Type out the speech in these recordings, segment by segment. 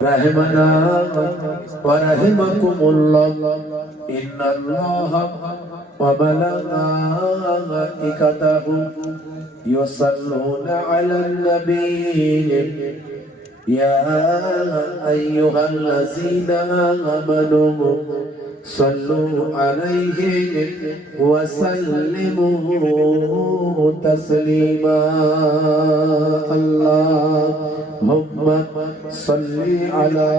رحمنا ورحمكم الله إن الله وملائكته يصلون على النبي يا أيها الذين آمنوا صلوا عليه وسلموا تسليما اللهم صل على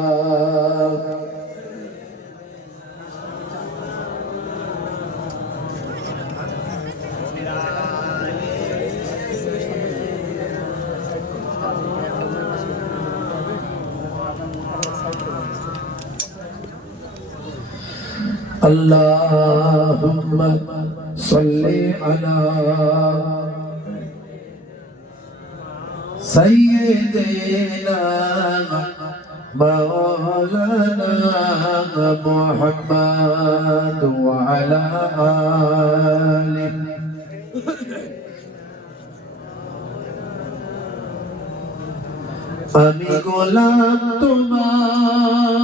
اللهم صل على سيدنا مولانا محمد وعلى آله আমি গোলাম তোমার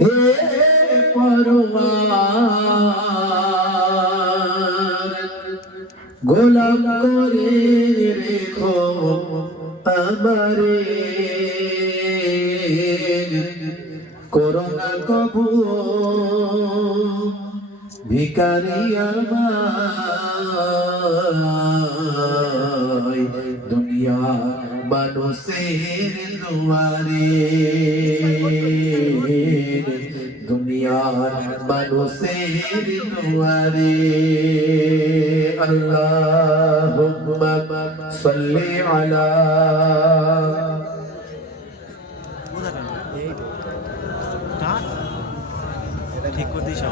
হে পরওয়ার গোলাম করে রেখো আমারে করোনা কবু ভিখারি আমায় দুনিয়া মানুষের দুয়ারে দুনিয়ার মানুষের দুয়ারে আল্লাহুম্মা সাল্লি আলা ঠিক করে দিস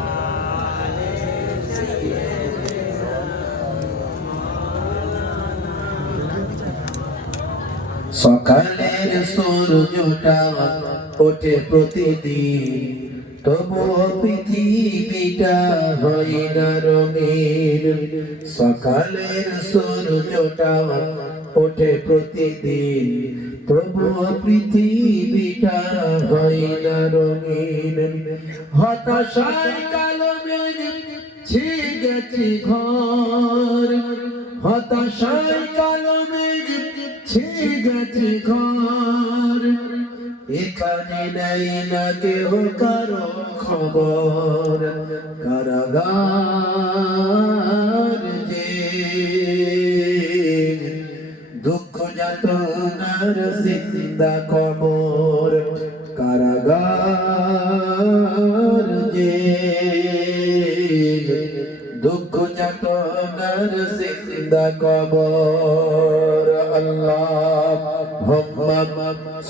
সকালের সূর্যটা ওঠে প্রতিদিন তবুও পৃথিবীটা হয় না রঙিন সকালের সূর্যটা ওঠে প্রতিদিন তবুও পৃথিবীটা হয় না রঙিন হতাশায় কালো মেঘ ছেয়ে গেছে ঘর হতাশায় কালো মেঘ ছেয়ে গেছে ঘর এখানে নাই না কেহ কারো খবর কারাগার যে দুঃখ যাতনার জিন্দা কবর কারাগার যে দুঃখ যাতনার জিন্দা কবর আল্লাহুম্মা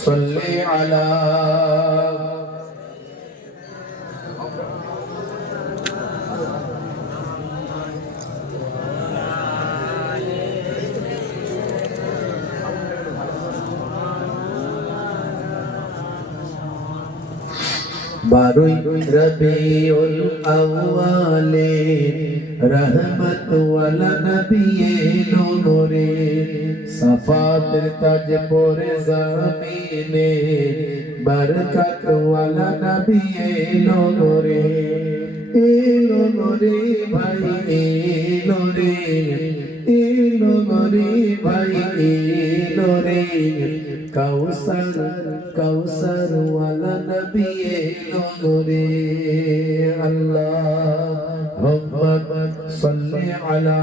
সাল্লি আলা বারোই রবিউল আউয়ালে রহমত ওয়ালা নবী এলো নূরে সাফাতের তাজ পরে জমিনে বরকত ওয়ালা নবী এলো নূরে ভাই এলো রে ভাই এলো রে কাউসার ওয়ালা নবী এলো রে আল্লাহুম্মা সাল্লি আলা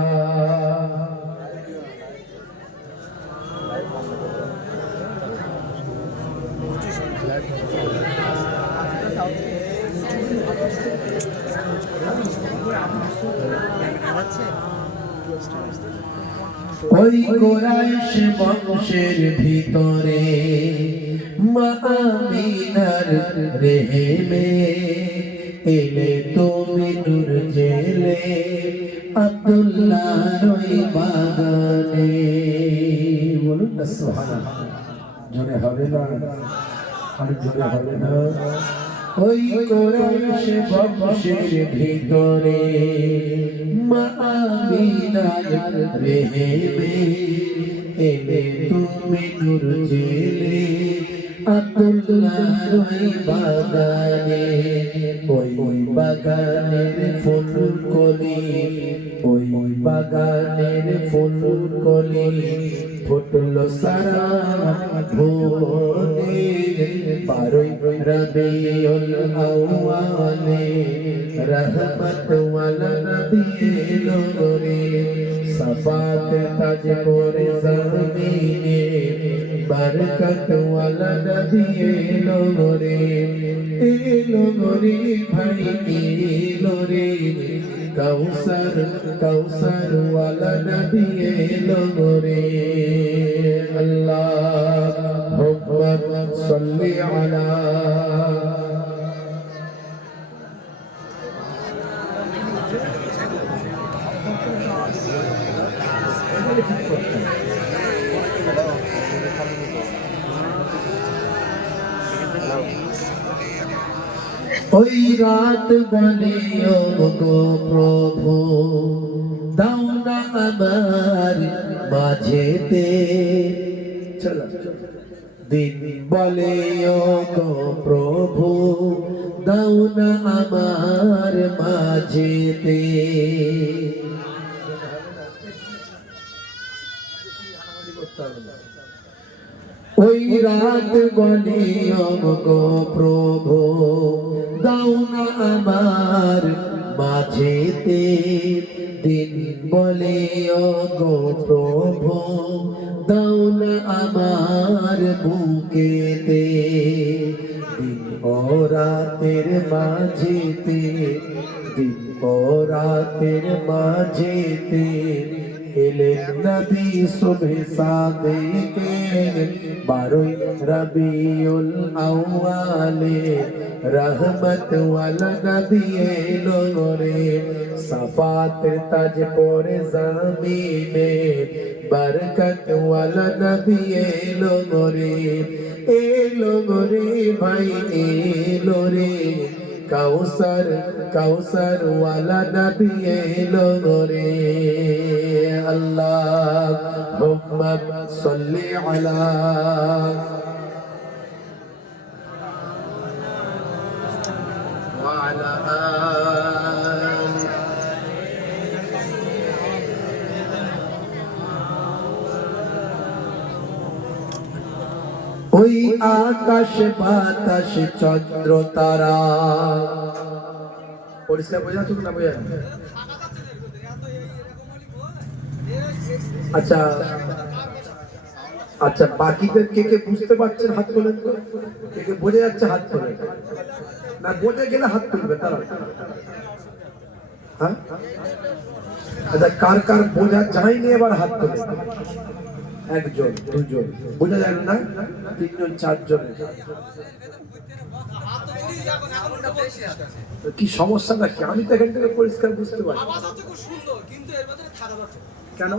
ওই কুরাইশ বংশের ভিতরে মা আমিনার রেহেমে এলে তুমি নূর জেলে আব্দুল্লাহর ওই বাগানে বলুন না সুবহানাল্লাহ জোরে হবে না আর জোরে হবে না ওই কুরাইশ বংশের ভিতরে মা আমিনার রেহেমে এলে তুমি নূর জেলে আব্দুল্লাহর ওই বাগানে, ওই বাগানের ফুল কলি, ওই বাগানের ফুল কলি ফুটলো সারা ভুবনে। 12 রবিউল আউয়ালে রহমত ওয়ালা নবী এলো রে, সাফাত তাজ পরে জমিনে বরকত ওয়ালা নবী এলো রে, এলো রে ভাই এলো রে, কাউসার কাউসার ওয়ালা নবী এলো রে। আল্লাহুম্মা সাল্লি আলা ওই রাত বলে ও গো প্রভু দাও না আমার মাঝেতে, চলো দিন বলে ও গো প্রভু দাও না আমার মাঝেতে। ওই রাত বলে ও গো প্রভু দাও না আমার মাঝেতে, দিন বলে ও গো প্রভু দাও না আমার বুকেতে, দিন ও রাতের মাঝেতে, দিন ও রাতের মাঝেতে এলেন নবী সুবহ সাদিকে। 12 রবিউল আউয়ালে রহমত ওয়ালা নবী এলো রে, সাফাতের তাজ পরে জমিনে বরকত ওয়ালা নবী এলো রে, এলো রে ভাই এলো রে, কাউসার কাউসার ওয়ালা নবী এলো রে। আল্লাহুম্মা সাল্লি আলা ওয়া আলা আলি। ওই আকাশ বাতাস চন্দ্র তারা, পরিষ্কার বোঝা যাচ্ছে না? বোঝা আচ্ছা আচ্ছা, বাকিদের কে কে বুঝতে পারছেন হাত তোলেন তো, কে কে বোঝা যাচ্ছে হাত তোলেন, না বোঝা গেলে হাত তুলবে তারা। হ্যাঁ আচ্ছা, কার কার বোঝা যায়নি এবার হাত তোলেন। 1 জন 2 জন বোঝা যায় না, 3 জন 4 জন। কি সমস্যাটা কি? আমি তো এখান থেকে পরিষ্কার বুঝতে পারি। কেন?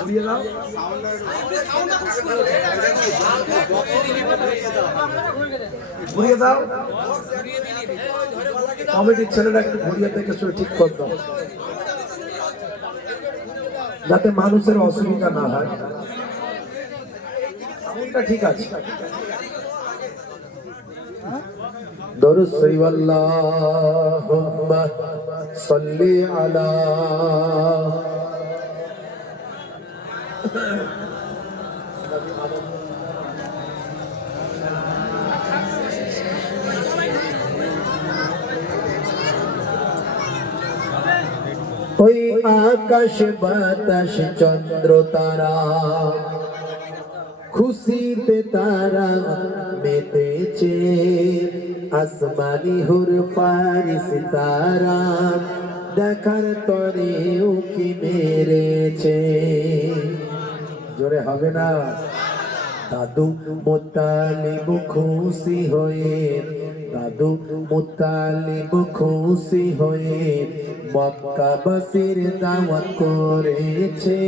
ঘুরিয়ে দাও। ঘুরিয়ে দাও। কমিটির ছেলেরা একটু ঘুরিয়ে দেখে ঠিক কর দাও, যাতে মানুষের অসুবিধা না হয়। এমনটা ঠিক আছে। দরুদ শরীফ আল্লাহুম্মা সাল্লি আলা ওই আকাশ বাতাস চন্দ্র তারা খুশিতে তারা মেতেছে, আসমানি হুর ফারিস তারা দেখার তরে উকি মেরেছে। জোরে হবে না? দাদু মুত্তালিব খুশি হয়ে, দাদু মুত্তালিব খুশি হয়ে মক্কাবাসীর দাওয়াত করেছে।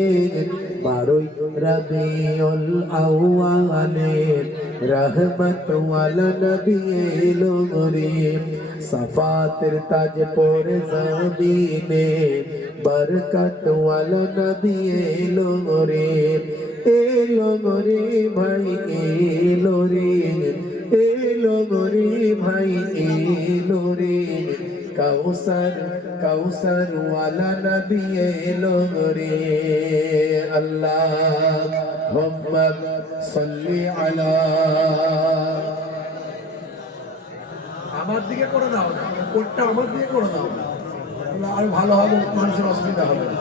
12 রবিউল আউয়ালে রহমত ওয়ালা নবী এলো রে, সাফাতের তাজ পরে জমিনে बरकत वाला नबी एलो रे भाई एलो रे भाई एलो रे कौसर वाला नबी एलो रे अल्लाहुम्मा सल्ली अला আমার দিকে করে দাও কোটটা আমার দিকে করে দাও আর ভালো হবে মানুষের অসুবিধা হবে না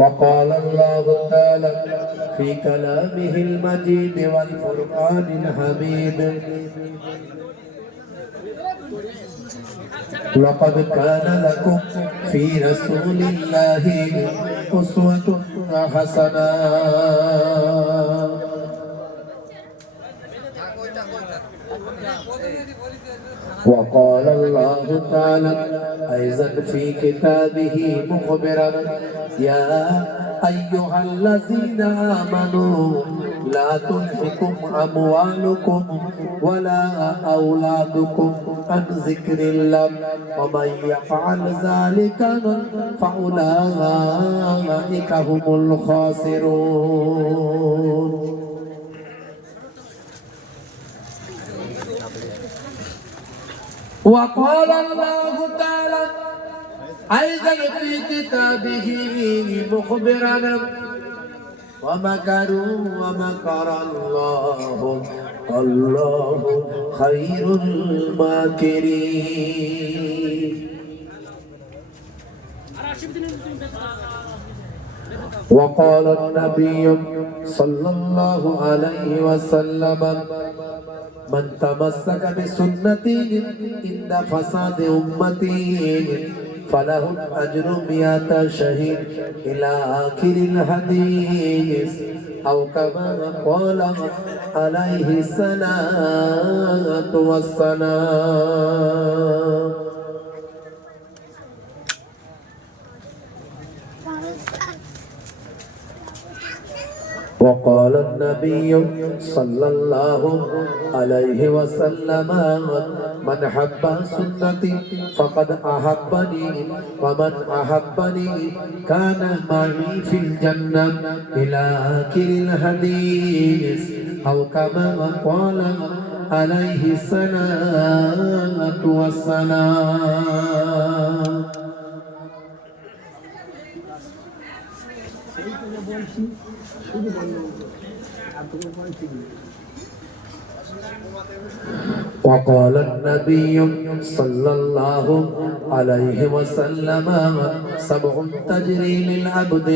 وقال الله تعالى في كلامه المجيد والفرقان الحميد لقد كان لكم في رسول الله أسوة حسنة وقال الله تعالى أيضا في كتابه مخبرا يا أيها الذين آمنوا لا تلهكم أموالكم ولا أولادكم عن ذكر الله ومن يفعل ذلك فأولئك هم الخاسرون وقال الله تعالى أيضا في كتابه مخبرا ومكروا ومكر الله خير الماكرين وقال النبي صلى الله عليه وسلم من تمسك بسنتي عند فساد أمتي فله أجر 100 شهيد إلى آخر الحديث أو كما قال عليه الصلاة والسلام وقال النبي صلى الله عليه وسلم من حب سنتي فقد أحبني ومن أحبني كان معي في الجنة إلى آخر الحديث أو كما قال عليه الصلاة والسلام وقال النبي صلى الله عليه وسلم 7 تجري للعبد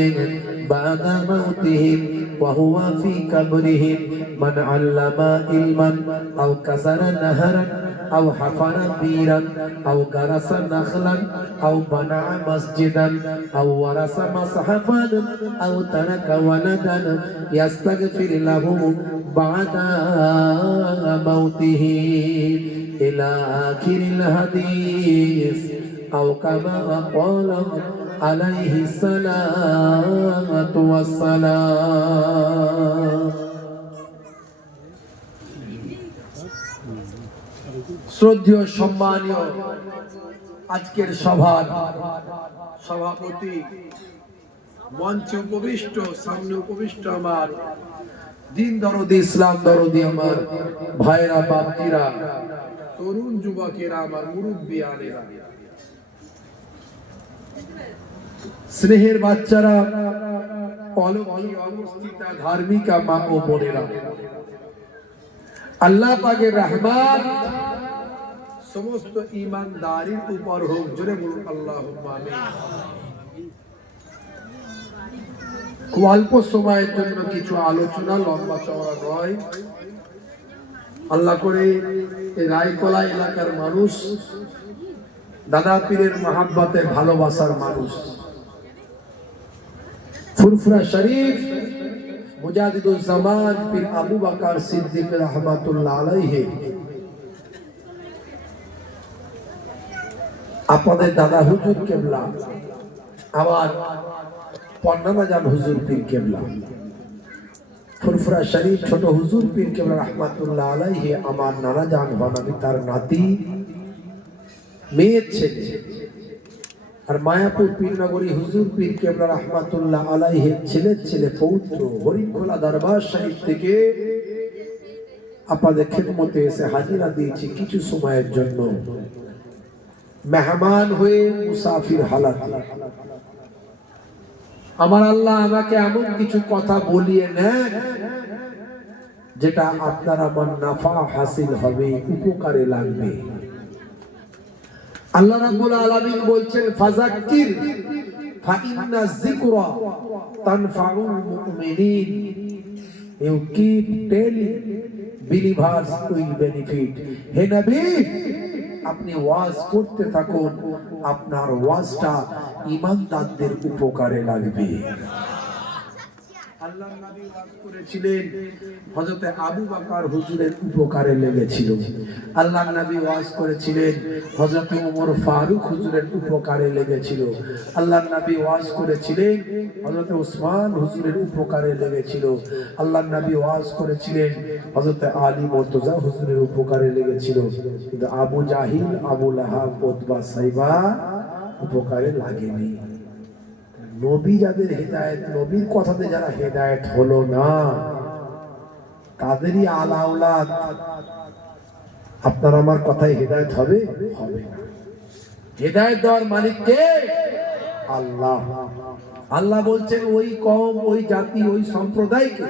بعد موته وهو في قبره من علم علما أو كسر نهرا أو حفر بيرا أو غرس نخلا أو بنى مسجدا أو ورث مصحفا أو ترك ولدا يستغفر له بعد موته إلى آخر الحديث أو كما قال عليه الصلاة والسلام শ্রদ্ধেয় সম্মানীয় আজকের সভার সভাপতি মঞ্চে উপবিষ্ট সামনে উপবিষ্ট আমার দিন দরদি ইসলাম দরদি আমার ভাইরা বাপজিরা তরুণ যুবকেরা আমার মুরব্বী আলেরা স্নেহের বাচ্চারা অলৌকিক অবস্থিতা ধার্মিকা মা ও বোনেরা আল্লাহ পাকের রহমত সমস্ত ঈমানদারির উপর হোক জোরে বলুন আল্লাহুম্মা আমিন অল্প সময়ের জন্য কিছু আলোচনা লম্বা চওড়া নয় আল্লাহ করে এই রায়কলা এলাকার মানুষ দাদা পীরের মহাব্বতে ভালোবাসার মানুষ ফুরফুরা শরীফ মুজাদ্দিদুল জামান পীর আবু বকর সিদ্দিক রাহমাতুল্লাহ আলাইহি আপনাদের দাদা হুজুর কেবলা আবার পন্নামা জান হুজুর পীর কেবলা ফুরফুরা শরীফ ছোট হুজুর পীর কেবলা রহমাতুল্লাহ আলাইহি আমার নানা জান হন, আমি তার নাতি, মেয়ের ছেলে। আর মায়াপুর পীরনগরী হুজুর পীর কেবলা রহমাতুল্লাহ আলাইহি ছেলের ছেলে পৌত্র। হরিণখোলা দরবার শরীফ থেকে আপনাদের খেদমতে এসে হাজিরা দিয়েছি কিছু সময়ের জন্য, মেহমান হয়ে, মুসাফির হালাতে। আমার আল্লাহ আমাকে এমন কিছু কথা বলিয়ে নেন যেটা আপনার আমার নাফা হাসিল হবে, উপকারে লাগবে। আল্লাহ রাব্বুল আলামিন বলছেন, ফাযাক্কির ফাইন্না যিকরা তানফাউল মুমিনিন। You keep telling believers will benefit. হে নবী, আপনি ওয়াজ করতে থাকুন, আপনার ওয়াজটা ঈমানদারদের উপকারে লাগবে। আল্লাহর নবী ওয়াজ করেছিলেন, হযরত আবু বকর হুজুরের উপকারে লেগেছিল। আল্লাহর নবী ওয়াজ করেছিলেন, হযরত ওমর ফারুক হুজুরের উপকারে লেগেছিল। আল্লাহর নবী ওয়াজ করেছিলেন, হযরত ওসমান হুজুরের উপকারে লেগেছিল। আল্লাহর নবী ওয়াজ করেছিলেন, হযরত আলী মুর্তজা হুজুরের উপকারে লেগেছিল। কিন্তু আবু জাহিল, আবু লাহাব, উতবা, সাইবা উপকারে লাগেনি। নবী যাদের হেদায়েত, নবীর কথাতে যারা হেদায়েত হলো না, তাদেরই আলাউলাদ আপনার আমার কথায় হেদায়েত হবে, হবে না। হেদায়েত দেওয়ার মালিক কে? আল্লাহ। আল্লাহ বলছেন, ওই কওম, ওই জাতি, ওই সম্প্রদায়কে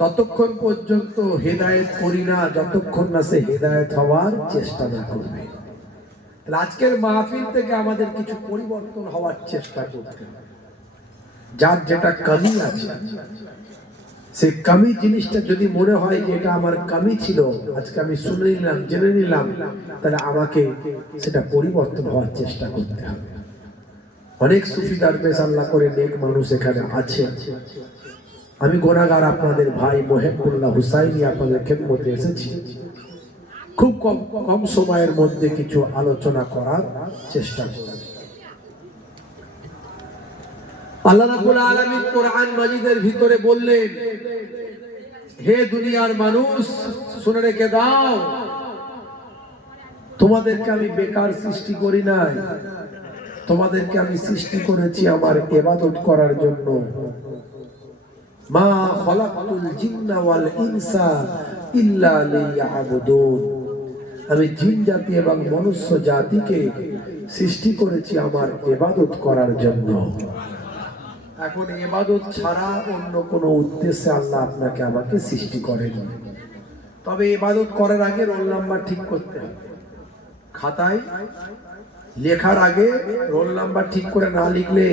ততক্ষণ পর্যন্ত হেদায়েত করি না যতক্ষণ না সে হেদায়েত হওয়ার চেষ্টা না করবে। আজকের মাহফিল থেকে আমাদের কিছু পরিবর্তন হওয়ার চেষ্টা করতে হবে। যার যেটা কমি আছে, সেই কমি জিনিসটা যদি মনে হয় যে এটা আমার কমি ছিল, আজকে আমি শুনে নিলাম, জেনে নিলাম, তাহলে আমাকে সেটা পরিবর্তন হওয়ার চেষ্টা করতে হবে। অনেক সুফি দরবেশ আল্লাহ করে নেক মানুষ এখানে আছে। আমি গুনাহগার আপনাদের ভাই মোহাম্মদুল্লাহ হুসাইনি আপনাদের খেদমতে এসেছি। খুব কম সময়ের মধ্যে কিছু আলোচনা করার চেষ্টা করব। আল্লাহ রাব্বুল আলামিন কোরআন মাজিদের ভিতরে বললেন, হে দুনিয়ার মানুষ, শুনে রেখে দাও, তোমাদেরকে আমি বেকার সৃষ্টি করি নাই, তোমাদেরকে আমি সৃষ্টি করেছি আমার ইবাদত করার জন্য। মা খালাকতুল জিন্না ওয়াল ইনসা ইল্লা লিয়াবুদুন। আমি জিন জাতি এবং মনুষ্য জাতিকে সৃষ্টি করেছি আমার ইবাদত করার জন্য। এখন ইবাদত ছাড়া অন্য কোনো উদ্দেশ্যে আল্লাহ আপনাকে আমাকে সৃষ্টি করেনি। তবে ইবাদত করার আগে রোল নাম্বার ঠিক করতে হবে। খাতায় লেখার আগে রোল নাম্বার ঠিক করে না লিখলে,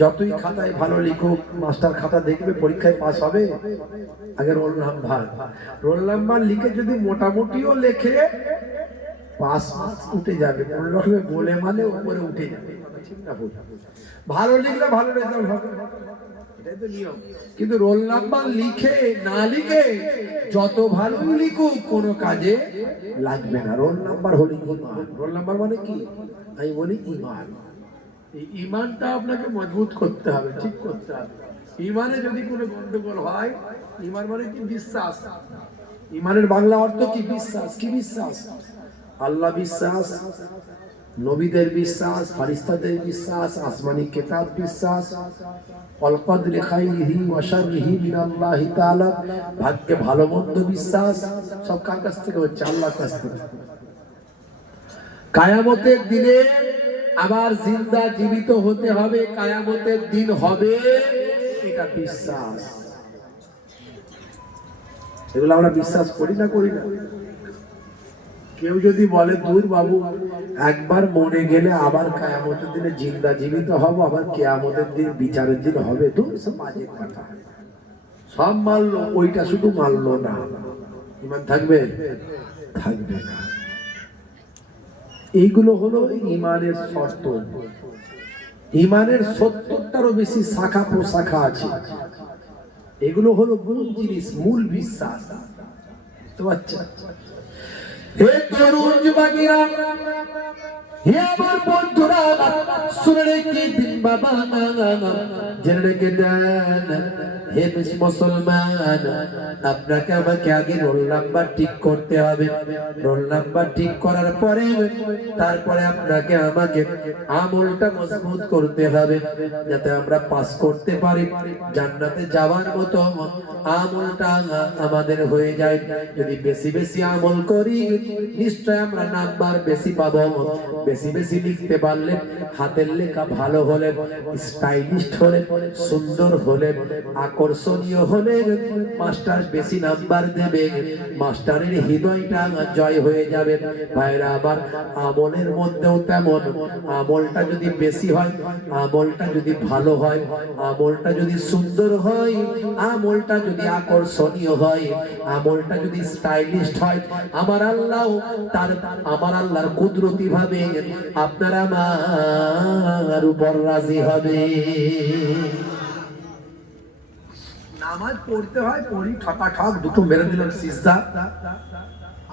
যতই খাতায় ভালো লিখুক, মাস্টার খাতা দেখবে, পরীক্ষায় পাস হবে? আগে রোল নাম্বার লিখে যদি মোটামুটিও লেখে, পাস মার্কস উঠে যাবে, বলে মানে উপরে উঠে যাবে। ভালো লিখলে ভালো রেজাল্ট হবে, এটাই তো নিয়ম। কিন্তু রোল নাম্বার লিখে না লিখে যত ভালো লিখুক কোনো কাজে লাগবে না। রোল নাম্বার হলো ঈমান। রোল নাম্বার মানে কি? আমি বলি ঈমান। এই ঈমানটা আপনাকে মজবুত করতে হবে, ঠিক করতে হবে। ঈমানে যদি কোনো গন্ডগোল হয়, ঈমান মানে কি? বিশ্বাস। ঈমানের বাংলা অর্থ কি? বিশ্বাস। কি বিশ্বাস? আল্লাহ বিশ্বাস, নবীদের বিশ্বাস, ফেরেশতাদের বিশ্বাস, আসমানি কিতাব বিশ্বাস, ওয়াল কদরি খাইরিহি ওয়া শাররিহি মিনাল্লাহি তাআলা, ভাগ্যে ভালো মন্দ বিশ্বাস। সব কার কাছ থেকে হচ্ছে? আল্লাহর কাছ থেকে। কিয়ামতের দিনে আবার জিন্দা জীবিত হতে হবে, কিয়ামতের দিন হবে, এটা বিশ্বাস। এগুলো আমরা বিশ্বাস করি না, করি না? কেউ যদি বলে, দূর বাবু, একবার মরে গেলে আবার কিয়ামতের দিনে জিন্দা জীবিত হব, আবার কিয়ামতের দিন বিচারের দিন হবে, তো সব বাজে কথা। সব মানলো, ওইটা শুধু মানলো না, ঈমান থাকবে? থাকবে না। এইগুলো হলো ঈমানের শর্ত। ঈমানের ৭০টারও বেশি শাখা প্রশাখা আছে। এগুলো হলো মূল জিনিস, মূল বিশ্বাস। বুঝতে পারছেন? হে তরুণ যুবকেরা, হে আমার বন্ধুরা, শুনে রেখে দিন বাবা জেনে রেখে দেন, হে মুসলমান, আপনাকে আমাকে আগে রোল নাম্বার ঠিক করতে হবে। রোল নাম্বার ঠিক করার পরে তারপরে আপনাকে আমাকে আমলটা মজবুত করতে হবে, যাতে আমরা পাস করতে পারি, জান্নাতে যাওয়ার মতো আমলটা আমাদের হয়ে যায়। যদি বেশি বেশি আমল করি নিশ্চয় আমরা নাম্বার বেশি পাবো। বেশি বেশি লিখতে পারলে, হাতের লেখা ভালো হলে, স্টাইলিশ হলে, সুন্দর হলে, আকর্ষণীয় হলে মাস্টার বেশি নাম্বার দেবে, মাস্টারের হৃদয়টা জয় হয়ে যাবে। ভাইরা আবার আমলের মধ্যেও তেমন, আমলটা যদি বেশি হয়, আমলটা যদি ভালো হয়, আমলটা যদি সুন্দর হয়, আমলটা যদি আকর্ষণীয় হয়, আমলটা যদি স্টাইলিশ হয়, আমার আল্লাহর কুদরতি ভাবে আপনারা আমার উপর রাজি হবে। নামাজ পড়তে হয়, পড়ি ঠকাঠক দুটো মেরে দিলাম সিজদা,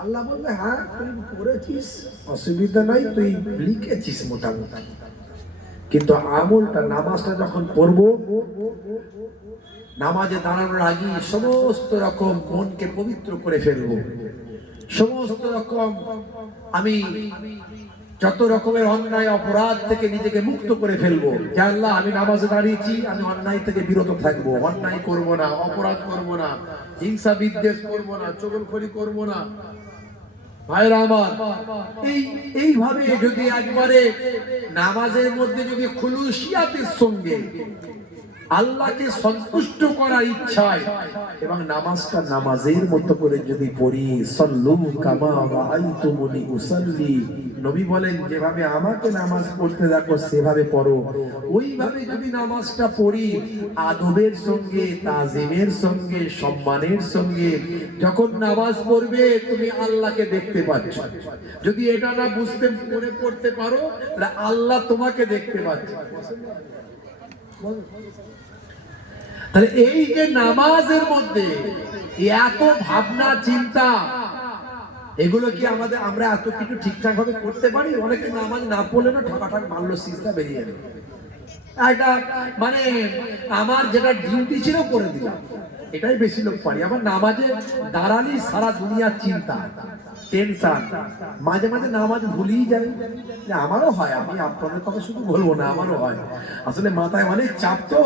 আল্লাহ বলবে হ্যাঁ তুই পড়েছিস, অসুবিধা নাই, তুই লিখেছিস মোটামুটি। কিন্তু আমলটা, নামাজটা যখন পড়বো, নামাজে দাঁড়ানোর আগে সমস্ত রকম মনকে পবিত্র করে ফেলবো, সমস্ত রকম আমি যত রকমের অন্যায় অপরাধ থেকে নিজেকে মুক্ত করে ফেলবো। যে আল্লাহ আমি নামাজে দাঁড়িয়েছি, আমি অন্যায় থেকে বিরত থাকবো, অন্যায় করব না, অপরাধ করব না, হিংসা বিদ্বেষ করব না, চগলখড়ি করব না। ভাইরা আমার, এইভাবে যদি একবারে নামাজের মধ্যে যদি খুলুসিয়াতের সঙ্গে আল্লাহকে সন্তুষ্ট করার ইচ্ছায় এবং নামাজটা নামাজের মতো করে যদি পড়ি, সাল্লু কামা রাআইতুমুনি উসাল্লি, নবী বলেন যেভাবে আমাকে নামাজ পড়তে দেখো সেভাবে পড়ো, ওইভাবে যদি নামাজটা পড়ি, আদবের সঙ্গে, তাজিমের সঙ্গে, সম্মানের সঙ্গে, যখন নামাজ পড়বে তুমি আল্লাহকে দেখতে পাচ্ছ। যদি এটা না বুঝতে মনে করতে পারো, তাহলে আল্লাহ তোমাকে দেখতে পাচ্ছে। তাহলে এই যে নামাজের মধ্যে এত ভাবনা চিন্তা, এগুলো কি আমরা এত কিছু ঠিকঠাক ভাবে করতে পারি? অনেকে নামাজ না পড়লে না ঠকাঠক মারলো, সিজদা বেরিয়ে যাবে, এটা মানে আমার যেটা ডিউটি ছিল করে দিলাম, এটাই বেশি লোক পারি। আমার নামাজে দাঁড়ালি সারা দুনিয়ার চিন্তা, টেনশন, মাঝে মাঝে নামাজ ভুলেই যাই। আমারও হয়, আমি আপনাদের কথা শুধু বলবো না, আমারও হয়। আসলে মাথায় অনেক চাপ, তো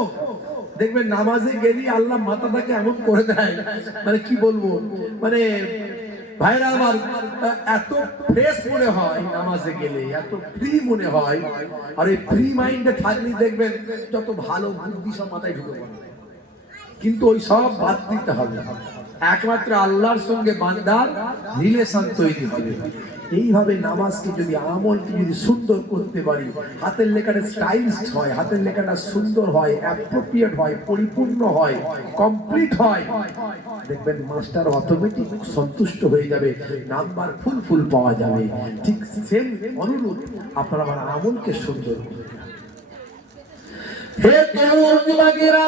দেখবেন নামাজে গেলি আল্লাহ মাথাটাকে এমন করে দেয়, মানে কি বলবো, মানে ভাইরা আমার এত ফ্রেশ মনে হয় নামাজে গেলে, এত ফ্রি মনে হয়। আর এই ফ্রি মাইন্ডে থাকলে দেখবেন যত ভালো বুদ্ধি সব মাথায় ঢুকে পড়ে। কিন্তু ওই সব বাদ দিতে হবে, একমাত্র আল্লাহর সঙ্গে বান্দার রিলেশন তৈরি হবে। এইভাবে নামাজকে যদি, আমলকে যদি সুন্দর করতে পারি, হাতের লেখাটা স্টাইলিশ হয়, হাতের লেখাটা সুন্দর হয়, অ্যাপ্রোপ্রিয়েট হয়, পরিপূর্ণ হয়, কমপ্লিট হয়, দেখবেন মাস্টার অটোমেটিক সন্তুষ্ট হয়ে যাবে, নাম্বার ফুল পাওয়া যাবে। ঠিক সেম অনুরূপ আপনারা আমার আমলকে সুন্দর করবেন। হে তরুণীরা,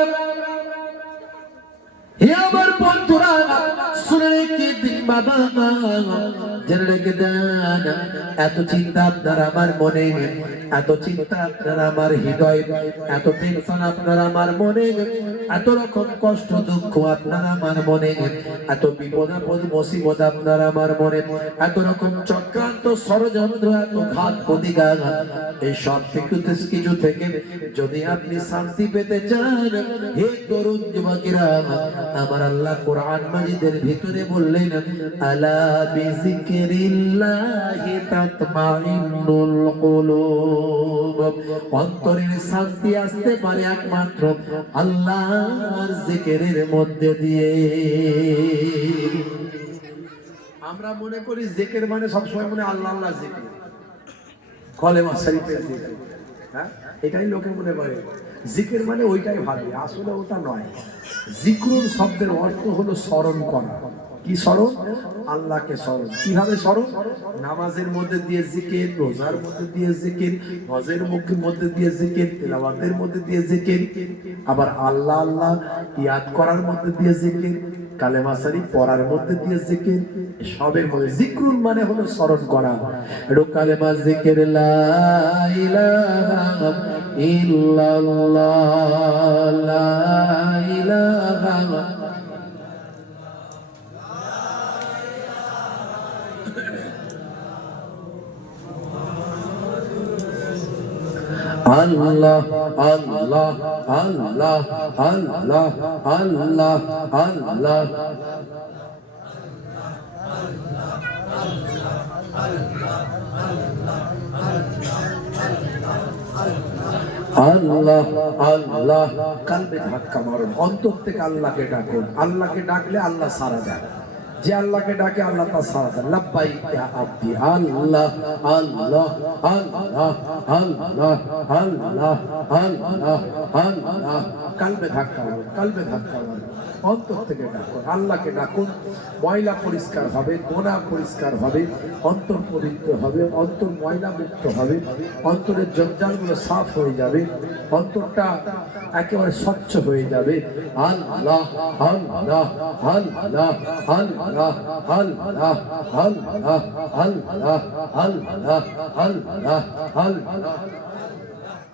হে আমার বন্ধুরা, শুনে রেখে দিন বাবা, জেনে রেখে দেন, এত চিন্তা আপনার আমার মনে, এত চিন্তা আপনার আমার হৃদয়, এত টেনশন আপনার আমার মনে, এত রকম কষ্ট দুঃখ আপনার আমার মনে, এত বিপদ আপদ মুসিবত আপনার আমার মনে, এত রকম চক্রান্ত ষড়যন্ত্র, এত ঘাত প্রতিঘাত, এই সব কিছু থেকে যদি আপনি শান্তি পেতে চান, হে তরুণ যুবকেরা, আমার আল্লাহ কোরআন মাজিদের ভিতরে বললেন, আলা বিযিকরিল্লাহি তাতমাইন্নুল কুলুব, অন্তরের শান্তি আসতে পারে একমাত্র আল্লাহর জিকিরের মধ্যে দিয়ে। আমরা মনে করি জিকির মানে সবসময় মনে আল্লাহ আল্লাহ জিকির, কলেমা শরীফের জিকির, হ্যাঁ, এটাই লোকে মনে করে জিকির মানে ওইটাই ভাবে, আসলে ওটা নয়। জিক্রুন শব্দের অর্থ হলো স্মরণ করা। কি স্মরণ? আল্লাহকে স্মরণ। কিভাবে স্মরণ? নামাজের মধ্যে দিয়ে জিকির, রোজার মধ্যে দিয়ে জিকির, হজের মধ্যে দিয়ে জিকির, তেলাওয়াতের মধ্যে দিয়ে জিকির, আবার আল্লাহ আল্লাহ ইয়াদ করার মধ্যে দিয়ে জিকির। কালেমা শরীফ পড়ার মধ্যে দিয়ে জিকির, সবের মধ্যে জিকরুন মানে হলো স্মরণ করা। একটু কালেমা জিকির লা ইলাহা ইল্লাল্লাহ, লা ইলাহা আল্লাহ আল্লাহ আল্লাহ আল্লাহ আল্লাহ আল্লাহ আল্লাহ আল্লাহ। কালবে ধাক্কা মারুন, অন্তর থেকে আল্লাহকে ডাকুন। আল্লাহকে ডাকলে আল্লাহ সাড়া দেয়, যে আল্লাহকে ডাকে আল্লাহ তার সাড়া দেয়। লাব্বাইক ইয়া আব্দি, আল্লাহ আল্লাহ আল্লাহ আল্লাহ আল্লাহ আল্লাহ আল্লাহ। কালবে ধাক্কা মারুন, কালবে ধাক্কা মারুন, অন্তর থেকে ডাকুন, আল্লাহকে ডাকুন। ময়লা পরিষ্কার হবে, গোনা পরিষ্কার হবে, অন্তর পবিত্র হবে, অন্তর ময়লা মুক্ত হবে, অন্তরের জঞ্জালগুলো সাফ হয়ে যাবে, অন্তরটা একেবারে স্বচ্ছ হয়ে যাবে। আল্লাহ আল্লাহ আল্লাহ আল্লাহ আল্লাহ আল্লাহ আল্লাহ আল্লাহ আল্লাহ আল্লাহ। Allah Allah Allah Allah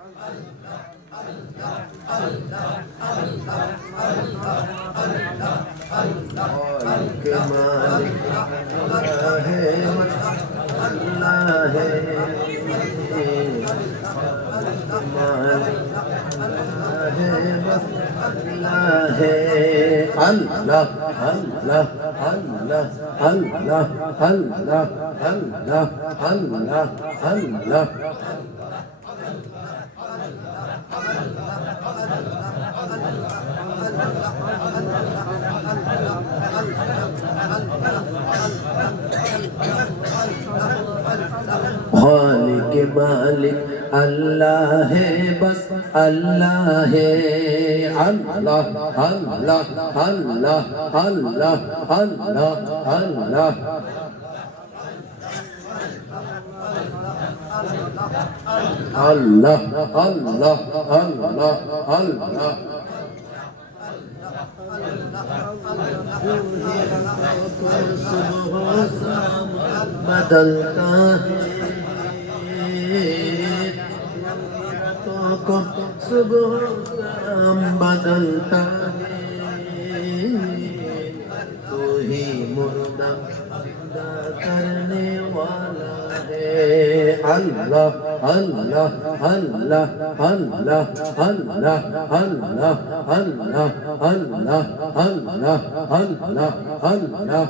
Allah Allah Allah Allah खालिक मालिक अल्लाह है, बस अल्लाह है। अल्लाह अल्लाह अल्लाह अल्लाह अल्लाह अल्लाह। अल्लाह अल्लाह अल्लाह अल्लाह। बदलता है को सुबह शाम बदलता है, तू ही मुर्दा जिंदा करने वाला है। अल्लाह अल्लाह अल्लाह अल्लाह अल्लाह अल्लाह अल्लाह अल्लाह अल्लाह अल्लाह अल्लाह।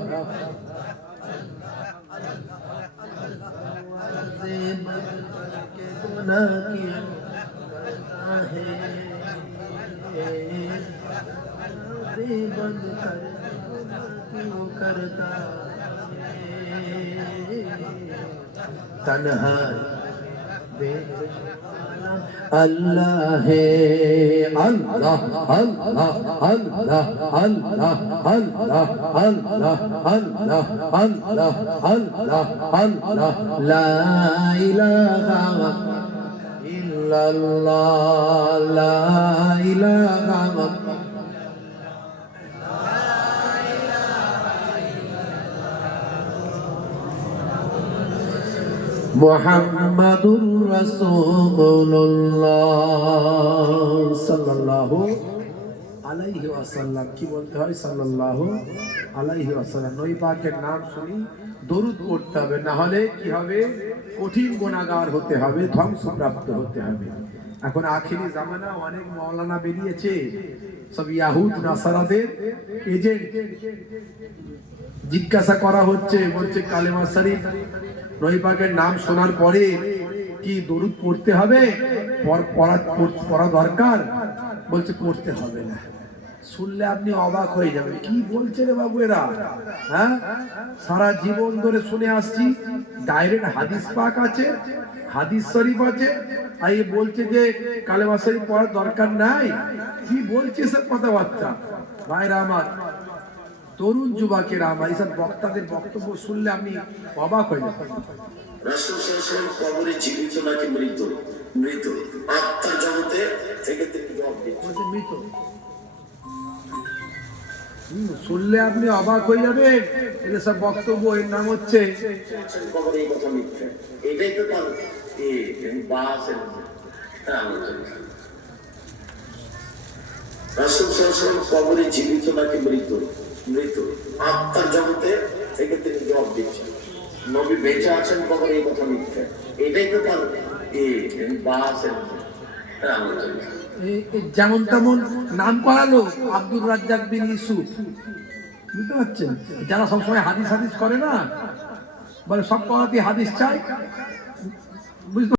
तन्हा अल्लाह है। अल्लाह अल्लाह अल्लाह अल्लाह अल्लाह अल्लाह अल्लाह अल्लाह अल्लाह अल्लाह। ला इलाहा इल्लल्लाह, ला इलाहा মুহাম্মাদুর রাসূলুল্লাহ সাল্লাল্লাহু আলাইহি ওয়াসাল্লাম। কি বলতে হয়? সাল্লাল্লাহু আলাইহি ওয়াসাল্লাম। নবী পাকের নাম শুনি দরুদ পড়তে হবে, না হলে কি হবে? কঠিন গুনাহগার হতে হবে, ধ্বংসপ্রাপ্ত হতে হবে। এখন আখিরি জামানা, অনেক মাওলানা বেরিয়েছে, সব ইয়াহুদ নাসারাদের এজেন্ট। জিজ্ঞাসা করা হচ্ছে, বলছে কালেমা শরীফ নবী পাকের নাম শোনার পরে কি দরুদ পড়তে হবে? পড়া দরকার? বলছে পড়তে হবে না। শুনলে আপনি অবাক হয়ে যাবেন, কি বলছে রে বাবু এরা? হ্যাঁ, সারা জীবন ধরে শুনে আসছি, ডাইরেক্ট হাদিস পাক আছে, হাদিস শরীফ আছে, আর এই বলছে যে কালেমা শরীফ পড়ার দরকার নাই। কি বলছে সব কথাবার্তা? ভাইরা আমার, তরুণ যুবকেরা আমার, এইসব বক্তাদের বক্তব্য শুনলে আপনি অবাক হয়ে যাবেন। রাসূল সাল্লাল্লাহু আলাইহি ওয়াসাল্লাম কবরে জীবিত নাকি মৃত? মৃত। আত্মার জগতে থেকে তিনি জবাব দিচ্ছেন। মৃত। শুনলে আপনি অবাক হয়ে যাবেন। এটা সব বক্তব্য, এর নাম হচ্ছে কবরে এই কথা মিথ্যে। এটাই তো তার বাসের আলোচনা। রাসূল সাল্লাল্লাহু আলাইহি ওয়াসাল্লাম কবরে জীবিত নাকি মৃত? মৃত। আত্মার জগতে থেকে তিনি জবাব দিচ্ছেন। নবী বেঁচে আছেন, কবরে এই কথা মিথ্যে। এটাই তো তার বাসের আলোচনা। যেমন তেমন নাম করালো আব্দুর রাজ্জাক বিন ইউসুফ, বুঝতে পারছেন? যারা সবসময় হাদিস হাদিস করে না, বলে সব কথাতেই হাদিস চাই, বুঝতে